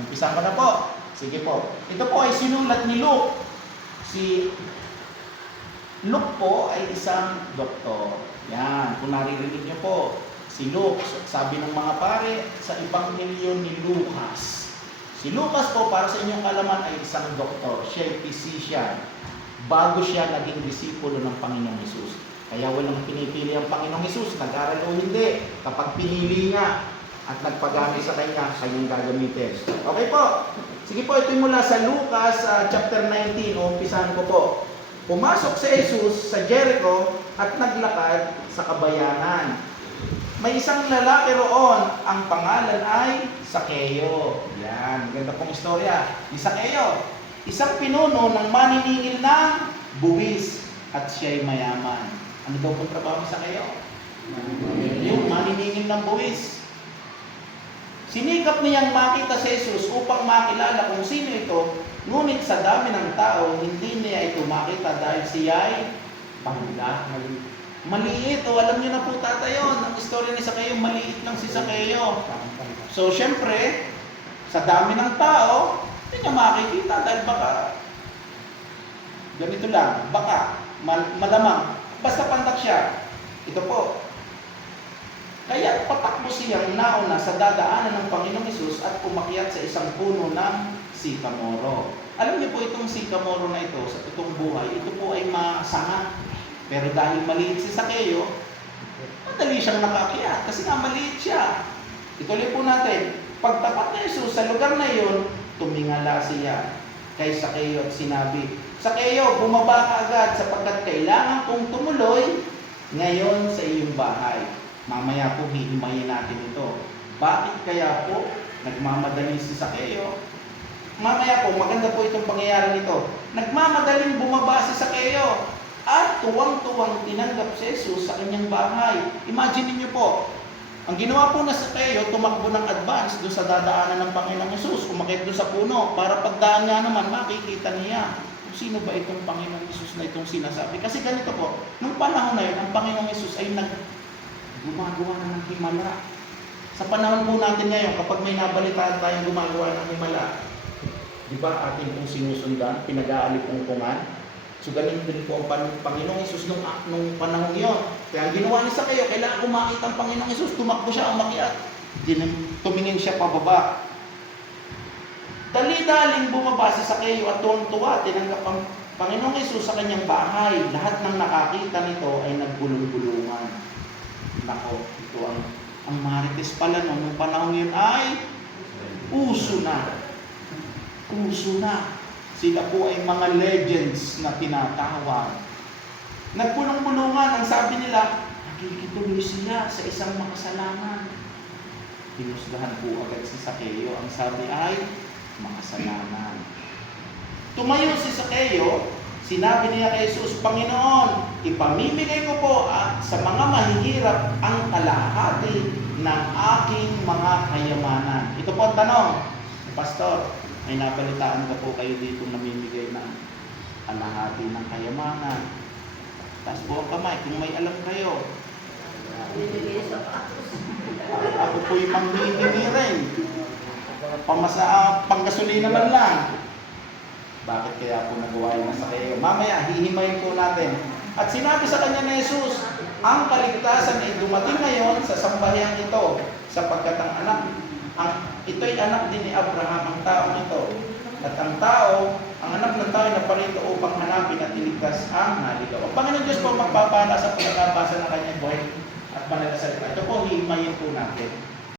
Umpisa ko na po. Sige po. Ito po ay sinulat ni Luke. Si Luke po ay isang doktor. Yan, kung naririnig niyo po, si Luke, sabi ng mga pare, sa Ebanghelyo ni Lucas. Si Lucas po, para sa inyong kalaman, ay isang doktor. Siya ay physician. Bago siya naging disipulo ng Panginoong Hesus. Kaya walang pinipili ang Panginoong Hesus, nag-aral o hindi. Kapag pinili niya at nagpagamit sa kanya, kanyang gagamitin. Okay po. Sige po, ito mula sa Lucas chapter 19. Umpisahan ko po. Pumasok si Jesus sa Jericho at naglakad sa kabayanan. May isang lalaki roon, ang pangalan ay Sakeo. Yan, ganda pong istorya. Si Sakeo, isang pinuno ng maniningil ng buwis at siya'y mayaman. Ano daw pong trabaho ni Sakeo? Yung maniningil ng buwis. Sinikap niyang makita si Jesus upang makilala kung sino ito, ngunit sa dami ng tao, hindi niya ito makita dahil siya ay pangla. Maliit. O alam niyo na po tatayon, ang istorya ni Sakeo, maliit lang si Sakeo. So, syempre, sa dami ng tao, hindi niya makikita dahil baka, ganito lang, baka, malamang, basta pantak siya. Ito po. Kaya patakbo siyang nauna sa dadaanan ng Panginoong Hesus at umakyat sa isang puno ng sikamoro. Alam niyo po itong sikamoro na ito sa totoong buhay, ito po ay masanga. Pero dahil maliit si Sakeo, madali siyang nakakyat kasi nga maliit siya. Ituloy po natin, pagtapat ni Jesus sa lugar na iyon, tumingala siya kay Sakeo at sinabi, Sakeo, bumaba ka agad sapagkat kailangan kong tumuloy ngayon sa iyong bahay. Mamaya po hihimayin natin ito. Bakit kaya po nagmamadali si Sakeo? Mamaya po, maganda po itong pangyayari nito. Nagmamadaling bumaba si Sakeo at tuwang-tuwang tinanggap si Jesus sa kanyang bahay. Imagine niyo po, ang ginawa po na Sakeo, tumakbo ng advance doon sa dadaanan ng Panginoong Hesus. Umakyat doon sa puno para pagdaan nga naman, makikita niya kung sino ba itong Panginoong Hesus na itong sinasabi. Kasi ganito po, nung panahon na yun, ang Panginoong Hesus ay gumagawa na ng himala. Sa panahon po natin ngayon, kapag may nabalitaan tayong gumagawa ng himala, di ba ating pong sinusundan, pinag-aalipungkungan? So ganun din po ang Panginoong Hesus nung panahon yun. Kaya ang ginawa ni Sakeo, kailangan kumakita ang Panginoong Hesus, tumakbo siya, umakyat. Tumingin siya pababa. Dali-daling bumaba si Sakeo at tuwang-tuwa, tinanggap ang Panginoong Hesus sa kanyang bahay. Lahat ng nakakita nito ay nagbulong-bulungan. Nako, ito ang marites pala nung panahon yun ay uso na. Uso na. Sila po ay mga legends na tinatawag. Nagpulong-pulungan, ang sabi nila, nakikituloy sila sa isang makasalanan. Hinusgahan po agad si Sakeo. Ang sabi ay, makasalanan. Tumayo si Sakeo, sinabi niya kay Jesus, Panginoon, ipamimigay ko po sa mga mahihirap ang kalahati ng aking mga kayamanan. Ito po ang tanong, Pastor, may nabalitaan ka po kayo dito namimigay ng kalahati ng kayamanan. Taas po ang kamay, kung may alam kayo. Ako po'y manghihingi rin. Panggasolina man lang. Bakit kaya po nagawa yun sa kayo? Mamaya, hihimayin po natin. At sinabi sa kanya ni Jesus, ang kaligtasan ay dumating ngayon sa sambahyang ito, sapagkat ito'y anak din ni Abraham, ang taong ito. At ang anak ng tao ay naparito upang hanapin at iligtas ang naligaw. Ang Panginoon Diyos po magpapala sa pagkakabasa ng kanyang buhay at banal na salita. Ito po, hihimayin po natin.